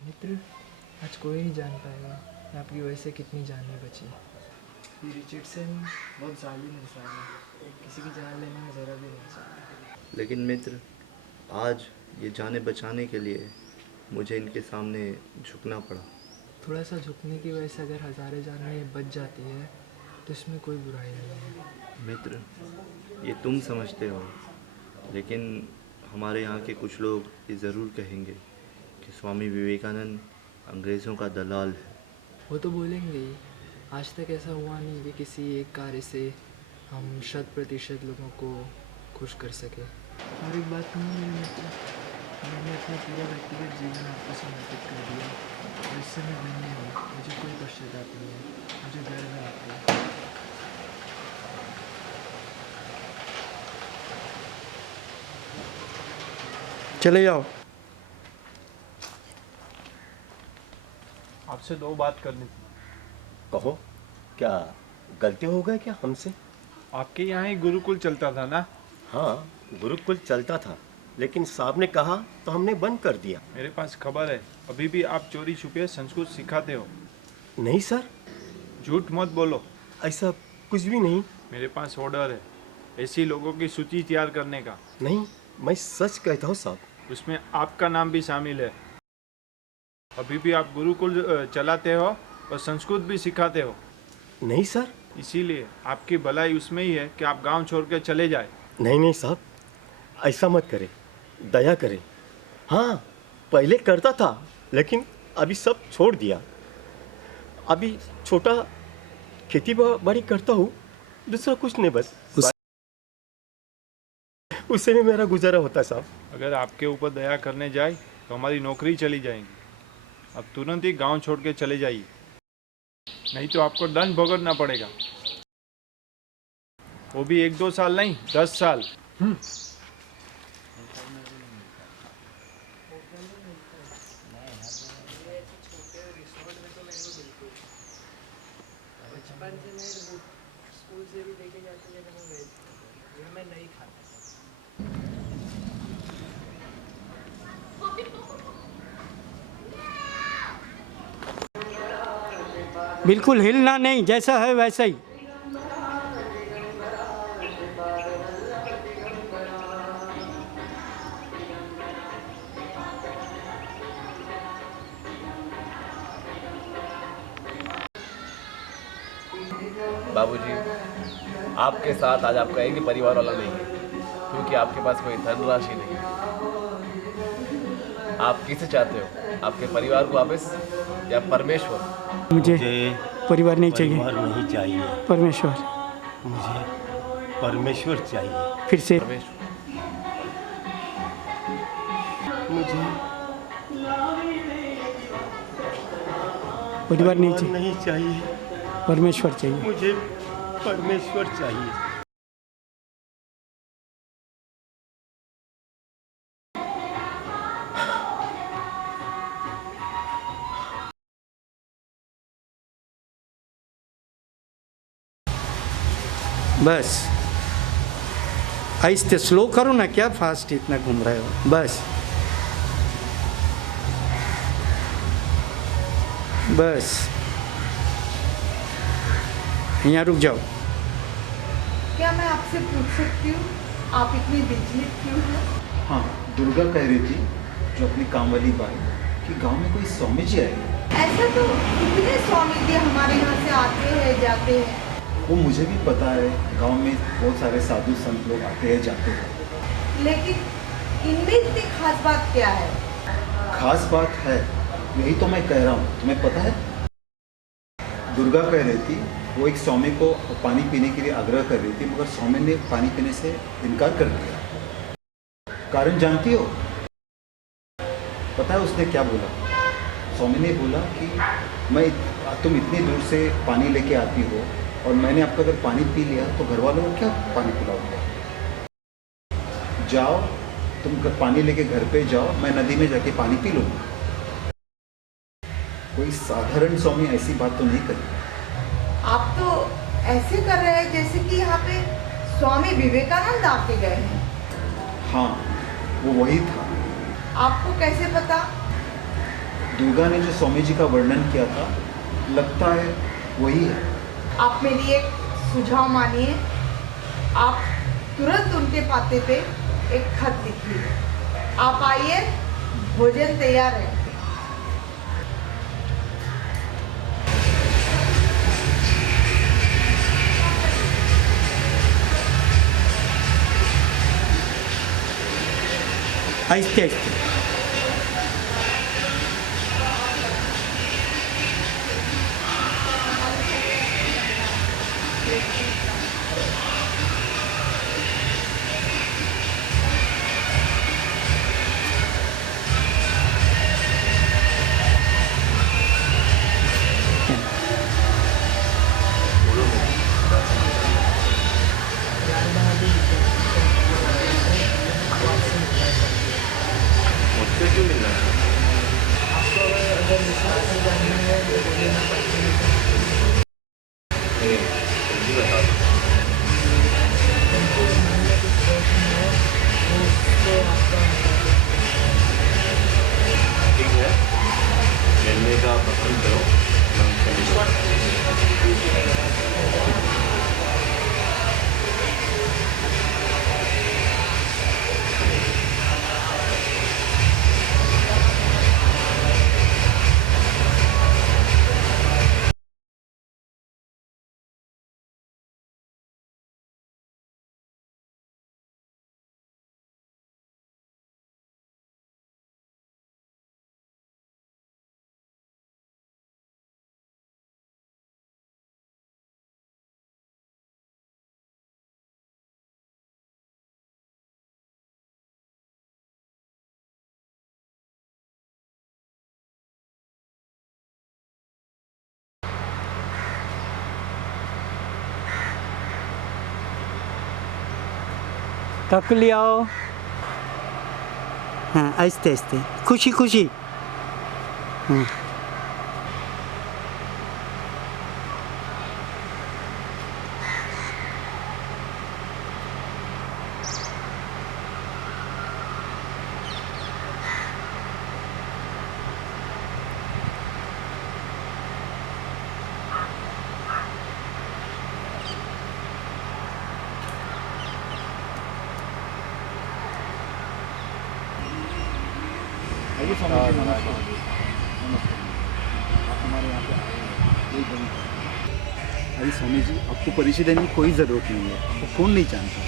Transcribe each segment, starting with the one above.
मित्र, आज कोई नहीं जान पाएगा आपकी वजह से कितनी जानें बची। ये रिचर्डसन बहुत जालिम इंसान है, किसी की जान लेने में ज़रा भी नहीं चाहता। लेकिन मित्र, आज ये जाने बचाने के लिए मुझे इनके सामने झुकना पड़ा। थोड़ा सा झुकने की वजह से अगर हज़ारों जानें बच जाती है तो इसमें कोई बुराई नहीं है। मित्र, ये तुम समझते हो, लेकिन हमारे यहाँ के कुछ लोग ये ज़रूर कहेंगे कि स्वामी विवेकानंद अंग्रेज़ों का दलाल है। वो तो बोलेंगे ही। आज तक ऐसा हुआ नहीं कि किसी एक कार्य से हम 100% लोगों को खुश कर सके। और एक बात नहीं मेरे मित्र, मैंने अपना पूरा व्यक्तिगत जीवन आपको समर्पित कर दिया और इससे मैं धन्य हूँ। मुझे कोई पश्चाताप नहीं है, मुझे गर्व है आप पे। चले जाओ। आपसे दो बात करनी थी। कहो, क्या गलती हो गई क्या हमसे? आपके यहाँ ही गुरुकुल चलता था ना? हाँ, गुरुकुल चलता था, लेकिन साहब ने कहा तो हमने बंद कर दिया। मेरे पास खबर है, अभी भी आप चोरी छुपे संस्कृत सिखाते हो। नहीं सर, झूठ मत बोलो। ऐसा कुछ भी नहीं। मेरे पास ऑर्डर है ऐसी लोगों की सूची तैयार करने का। नहीं, मैं सच कहता हूँ साहब। उसमें आपका नाम भी शामिल है। अभी भी आप गुरुकुल चलाते हो और संस्कृत भी सिखाते हो। नहीं सर। इसीलिए आपकी भलाई उसमें ही है कि आप गांव छोड़ के चले जाए। नहीं नहीं साहब, ऐसा मत करे, दया करें। हाँ, पहले करता था, लेकिन अभी सब छोड़ दिया। अभी छोटा खेती बाड़ी करता हूँ, दूसरा कुछ नहीं, बस उससे भी मेरा गुजारा होता है साहब। अगर आपके ऊपर दया करने जाए तो हमारी नौकरी चली जाएगी। अब तुरंत ही गांव छोड़ के चले जाइए, नहीं तो आपको दंड भुगतना पड़ेगा। वो भी 1-2 साल नहीं, 10 साल। बचपन से मैं स्कूल से भी लेके जाते थे मैं वेज, मैं नहीं खाता। बिल्कुल हिलना नहीं, जैसा है वैसा ही। बाबूजी, आपके साथ आज आपका एक ही परिवार वाला नहीं है, क्योंकि आपके पास कोई धनराशि नहीं है। आप किसे चाहते हो, आपके परिवार को वापस या परमेश्वर? मुझे परिवार नहीं चाहिए। परिवार नहीं चाहिए, परमेश्वर। मुझे परमेश्वर चाहिए। फिर से परमेश्वर। मुझे परिवार नहीं चाहिए, नहीं चाहिए, परमेश्वर चाहिए। मुझे परमेश्वर चाहिए। बस आहिस्ते स्लो करो ना, क्या फास्ट इतना घूम रहे हो। बस बस यहाँ रुक जाओ। क्या मैं आपसे पूछ सकती हूँ, आप इतनी विचलित क्यों हैं? हाँ, दुर्गा कह रही थी, जो अपनी काम वाली बाई, कि गांव में कोई स्वामी जी आए। ऐसा तो कितने स्वामी जी हमारे यहाँ से आते हैं जाते हैं। वो मुझे भी पता है, गांव में बहुत सारे साधु संत लोग आते हैं जाते हैं, लेकिन इनमें इतनी खास बात क्या है? खास बात है, यही तो मैं कह रहा हूँ। तुम्हें पता है, दुर्गा कह रही थी वो एक स्वामी को पानी पीने के लिए आग्रह कर रही थी, मगर स्वामी ने पानी पीने से इनकार कर दिया। कारण जानती हो? पता है उसने क्या बोला? स्वामी ने बोला कि तुम इतनी दूर से पानी लेके आती हो और मैंने आपका अगर पानी पी लिया तो घर वालों को क्या पानी पिलाऊंगा। जाओ तुम पानी लेके घर पे जाओ, मैं नदी में जाके पानी पी लूँगा। कोई साधारण स्वामी ऐसी बात तो नहीं करी। आप तो ऐसे कर रहे हैं जैसे कि यहाँ पे स्वामी विवेकानंद आके गए हैं। हाँ, वो वही था। आपको कैसे पता? दुर्गा ने जो स्वामी जी का वर्णन किया था, लगता है वही है। आप मेरी एक सुझाव मानिए, आप तुरंत उनके पाते पे एक खत लिखिए। आप आइए, भोजन तैयार है। आहिस्ते आहिस्ते। मुझसे क्यों मिलना है? आपको अगर विश्वास नहीं करना है तो बोलिए, मैं पर्ची लिखूँ। नहीं, जल्दी बता दो। उनको मन में कुछ प्रश्न है, वो उसको आपका ठीक है, मिलने का पसंद करो, मैं उनसे मिलूंगा। तक ले आओ। हाँ, आहिस्ते आहिस्ते, खुशी खुशी। हाँ। आइए स्वामी जी, नमस्ते। नमस्ते। आप हमारे यहाँ पे आए हैं, यही बनी। अरे स्वामी जी, आपको परिचय देने की कोई ज़रूरत नहीं है, आपको कौन नहीं जानता।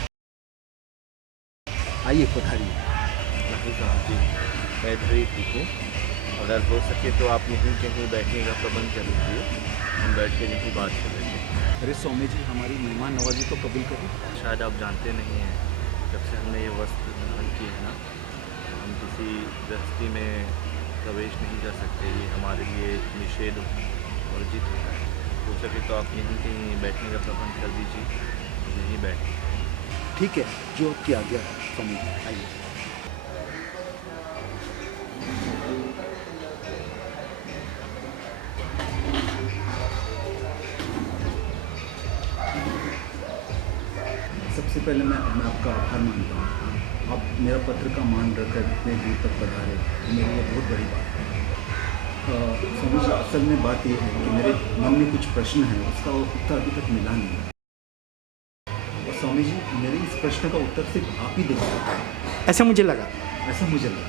आइए, पधारिए। नहीं साहब जी, मैं इधर ही ठीक हूँ। अगर हो सके तो आप यहीं कहीं बैठने का प्रबंध कर लीजिए, हम बैठ के यहीं बात कर लेंगे। अरे स्वामी जी, हमारी मेहमान नवाजी तो कबूल करें। शायद आप जानते नहीं हैं, जब से हमने ये वस्त्र धारण किए हैं ना, हम किसी गृहस्थी में प्रवेश नहीं कर सकते। ये हमारे लिए निषेध वर्जित होता है। हो सके तो आप यहीं कहीं बैठने का प्रबंध कर दीजिए, यहीं बैठें। ठीक है, जो आपकी आज्ञा है स्वामी जी, आइए। सबसे पहले मैं आपका आभार मानता हूँ। आप मेरा पत्र का मान रखकर इतने दूर तक पधारे, मेरे लिए बहुत बड़ी बात है। स्वामी जी, असल में बात यह है कि मेरे मन में कुछ प्रश्न है, उसका उत्तर अभी तक मिला नहीं है। और स्वामी जी, मेरे इस प्रश्न का उत्तर सिर्फ आप ही दे सकते हैं। ऐसा मुझे लगा। ऐसा मुझे लगा,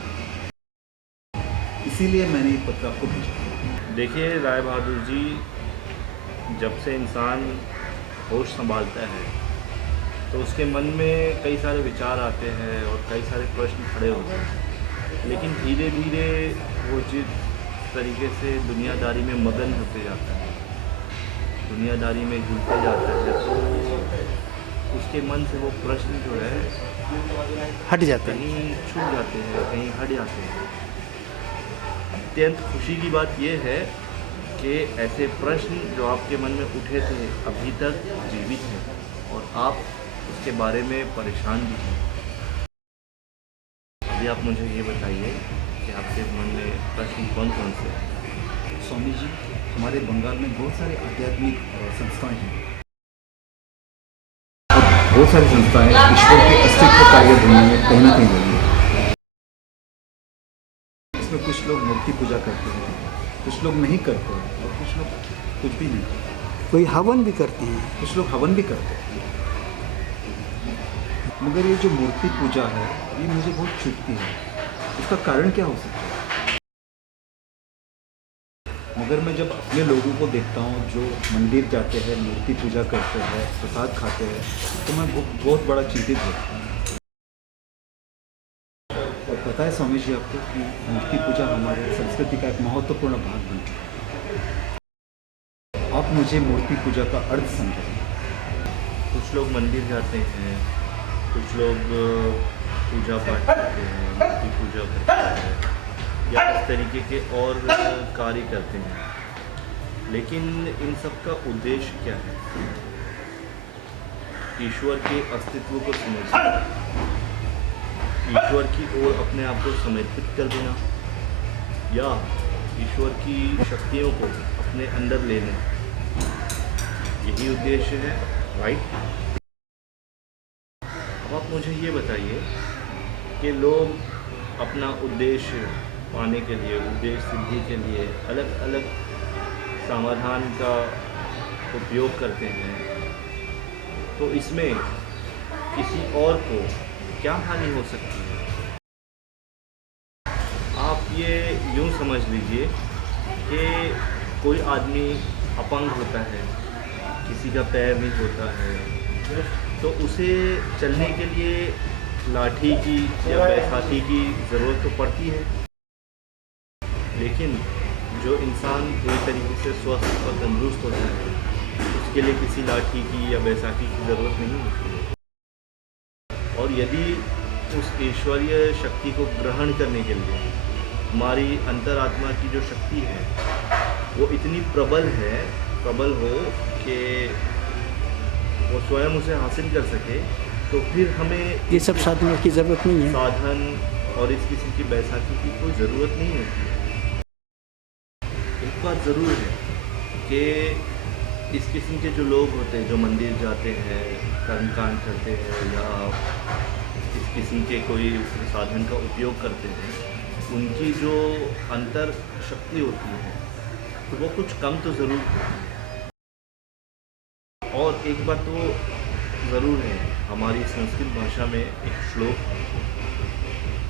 इसीलिए मैंने ये पत्र आपको भेजा। देखिए राय बहादुर जी, जब से इंसान होश संभालता है तो उसके मन में कई सारे विचार आते हैं और कई सारे प्रश्न खड़े होते हैं, लेकिन धीरे धीरे वो जिस तरीके से दुनियादारी में मगन होते जाता है, दुनियादारी में घुलते जाता है, तो उसके मन से वो प्रश्न जो है हट जाते हैं। कहीं छूट जाते हैं, कहीं हट जाते हैं। अत्यंत खुशी की बात यह है कि ऐसे प्रश्न जो आपके मन में उठे थे अभी तक जीवित हैं और आप उसके बारे में परेशान भी हैं। अभी आप मुझे ये बताइए कि आपके मन में प्रश्न कौन कौन से हैं? स्वामी जी, हमारे बंगाल में बहुत सारे आध्यात्मिक संस्थाएं हैं और बहुत सारी संस्थाएं ईश्वर के अस्तित्व कार्य ढूंढने में कहीं ना कहीं लगी हैं। इसमें कुछ लोग मूर्ति पूजा करते हैं, कुछ लोग नहीं करते हैं और कुछ लोग कुछ भी नहीं करते। कोई हवन भी करते हैं। कुछ लोग हवन भी करते हैं। मगर ये जो मूर्ति पूजा है ये मुझे बहुत चुभती है। इसका कारण क्या हो सकता है? मगर मैं जब अपने लोगों को देखता हूँ जो मंदिर जाते हैं, मूर्ति पूजा करते हैं, प्रसाद खाते हैं, तो मैं बहुत बड़ा चिंतित होता हूँ। और पता है स्वामी जी आपको कि मूर्ति पूजा हमारे संस्कृति का एक महत्वपूर्ण भाग बन चुका है। आप मुझे मूर्ति पूजा का अर्थ समझाइए। कुछ लोग मंदिर जाते हैं, कुछ लोग पूजा पाठ करते हैं, मूर्ति पूजा करते हैं या इस तरीके के और कार्य करते हैं, लेकिन इन सब का उद्देश्य क्या है? ईश्वर के अस्तित्व को समझना, ईश्वर की ओर अपने आप को समर्पित कर देना या ईश्वर की शक्तियों को अपने अंदर लेना, यही उद्देश्य है, राइट? अब आप मुझे ये बताइए कि लोग अपना उद्देश्य पाने के लिए, उद्देश्य सिद्धि के लिए अलग अलग समाधान का उपयोग करते हैं, तो इसमें किसी और को क्या हानि हो सकती है? आप ये यूँ समझ लीजिए कि कोई आदमी अपंग होता है, किसी का पैर नहीं होता है, तो उसे चलने के लिए लाठी की या बैसाखी की ज़रूरत तो पड़ती है, लेकिन जो इंसान पूरी तरीके से स्वस्थ और तंदुरुस्त होता है उसके लिए किसी लाठी की या बैसाखी की ज़रूरत नहीं होती है। और यदि उस ईश्वरीय शक्ति को ग्रहण करने के लिए हमारी अंतरात्मा की जो शक्ति है वो इतनी प्रबल हो कि वो स्वयं उसे हासिल कर सके, तो फिर हमें ये सब साधनों की ज़रूरत नहीं है। साधन और इस किस्म की बैसाखी की कोई ज़रूरत नहीं होती है। एक बात ज़रूर है कि इस किस्म के जो लोग होते हैं जो मंदिर जाते हैं, कर्मकांड करते हैं या इस किस्म के कोई साधन का उपयोग करते हैं, उनकी जो अंतर शक्ति होती है तो वो कुछ कम तो ज़रूर है। और एक बात तो ज़रूर है, हमारी संस्कृत भाषा में एक श्लोक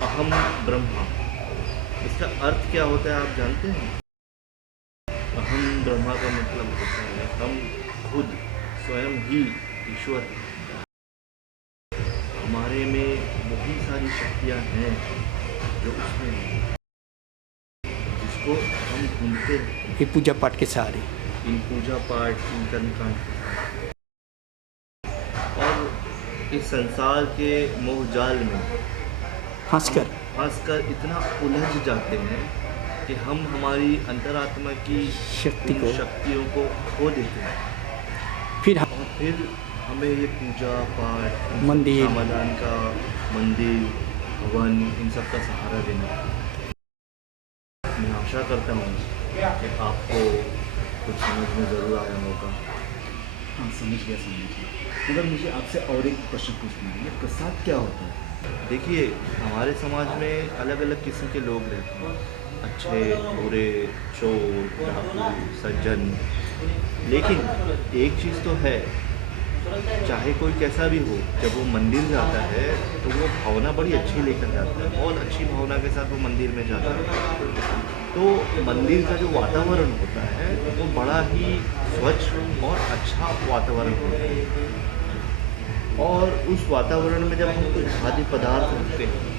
अहम ब्रह्मा, इसका अर्थ क्या होता है आप जानते हैं? अहम ब्रह्मा का मतलब होता है हम खुद स्वयं ही ईश्वर हैं। हमारे में वही सारी शक्तियाँ हैं जो उसमें हैं, जिसको हम ढूंढते हैं ये पूजा पाठ के सहारे। इन पूजा पाठ, इन कर्मकांड के साथ। और इस संसार के मोहजाल में हंसकर इतना उलझ जाते हैं कि हम हमारी अंतरात्मा की शक्तियों को खो देते हैं। फिर हमें ये पूजा पाठ, मंदिर, समाधान का मंदिर, भवन, इन सब का सहारा देना। मैं आशा करता हूँ कि आपको कुछ समझ में ज़रूर आया होगा। हाँ, समझ गया। मगर मुझे आपसे और एक प्रश्न पूछना है, ये प्रसाद क्या होता है? देखिए, हमारे समाज में अलग अलग किस्म के लोग रहते हैं, अच्छे, बुरे, चोर, डाकू, सज्जन। लेकिन एक चीज़ तो है, चाहे कोई कैसा भी हो, जब वो मंदिर जाता है तो वो भावना बड़ी अच्छी लेकर जाता है, बहुत अच्छी भावना के साथ वो मंदिर में जाता है। तो मंदिर का जो वातावरण होता है वो बड़ा ही स्वच्छ और अच्छा वातावरण होता है। और उस वातावरण में जब हम कोई खाद्य पदार्थ रखते हैं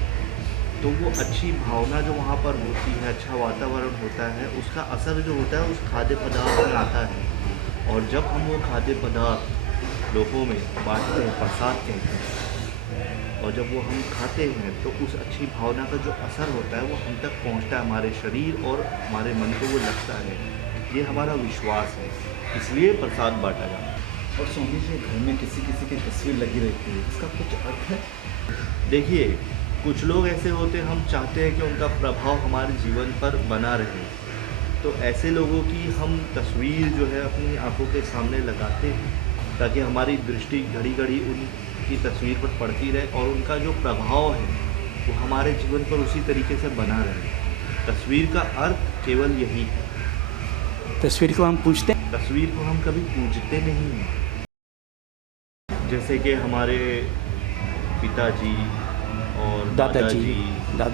तो वो अच्छी भावना जो वहाँ पर होती है, अच्छा वातावरण होता है, उसका असर जो होता है उस खाद्य पदार्थ में आता है। और जब हम वो खाद्य पदार्थ लोगों में बांटते हैं, प्रसाद कहते हैं, और जब वो हम खाते हैं तो उस अच्छी भावना का जो असर होता है वो हम तक पहुंचता है, हमारे शरीर और हमारे मन को वो लगता है। ये हमारा विश्वास है, इसलिए प्रसाद बांटा जाता है। और स्वामी जी, घर में किसी की तस्वीर लगी रहती है, इसका कुछ अर्थ है? देखिए, कुछ लोग ऐसे होते हैं, हम चाहते हैं कि उनका प्रभाव हमारे जीवन पर बना रहे, तो ऐसे लोगों की हम तस्वीर जो है अपनी आंखों के सामने लगाते हैं ताकि हमारी दृष्टि घड़ी घड़ी उनकी तस्वीर पर पड़ती रहे और उनका जो प्रभाव है वो हमारे जीवन पर उसी तरीके से बना रहे। तस्वीर का अर्थ केवल यही है। तस्वीर को हम पूछते हैं। तस्वीर को हम कभी पूजते नहीं हैं। जैसे कि हमारे पिताजी और दादाजी,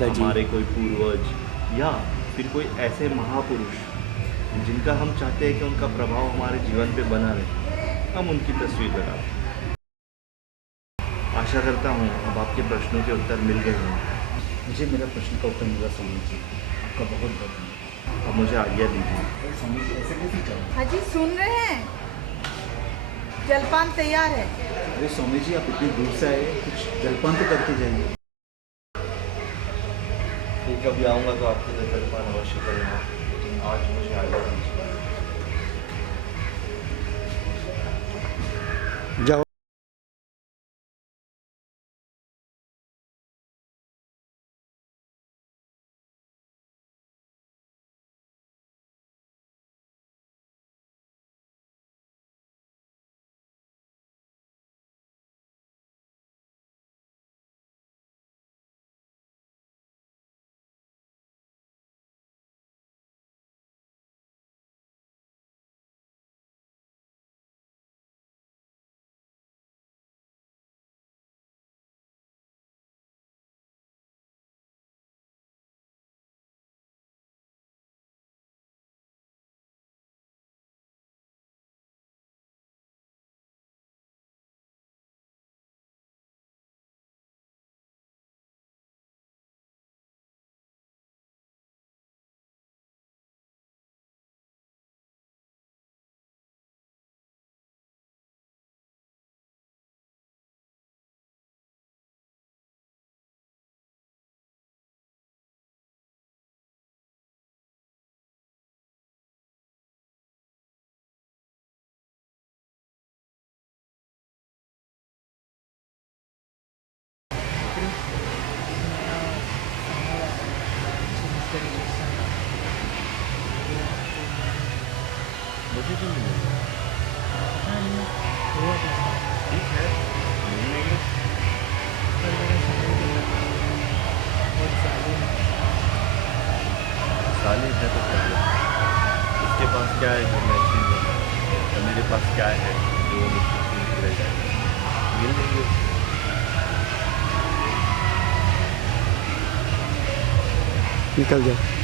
हमारे कोई पूर्वज या फिर कोई ऐसे महापुरुष जिनका हम चाहते हैं कि उनका प्रभाव हमारे जीवन पे बना रहे, हम उनकी तस्वीर लगाते हैं। आशा करता हूँ अब आपके प्रश्नों के उत्तर मिल गए होंगे। मुझे मेरा प्रश्न का उत्तर मिला स्वामी जी, आपका बहुत बहुत धन्यवाद। अब मुझे आज्ञा दीजिए। अरे स्वामी जी ऐसे कैसे जाओ? हाँ जी, सुन रहे हैं? जलपान तैयार है। अरे स्वामी जी आप इतनी दूर से आए, कुछ जलपान तो करके जाइए। फिर कभी आऊँगा तो आपके लिए जलपान अवश्य करूँगा, लेकिन आज मुझे आज्ञा दीजिए। जाओ। मुझे तो नहीं लगा। हुआ था ठीक है, मिल लेंगे। पर मेरा समय भी लगा और सालिम सालिम है तो क्या है? उसके पास क्या है जो मैं छीन लूँगा, या मेरे पास क्या है जो वो मुझसे छीन के रह जाएगा? मिल लेंगे। निकल जाओ।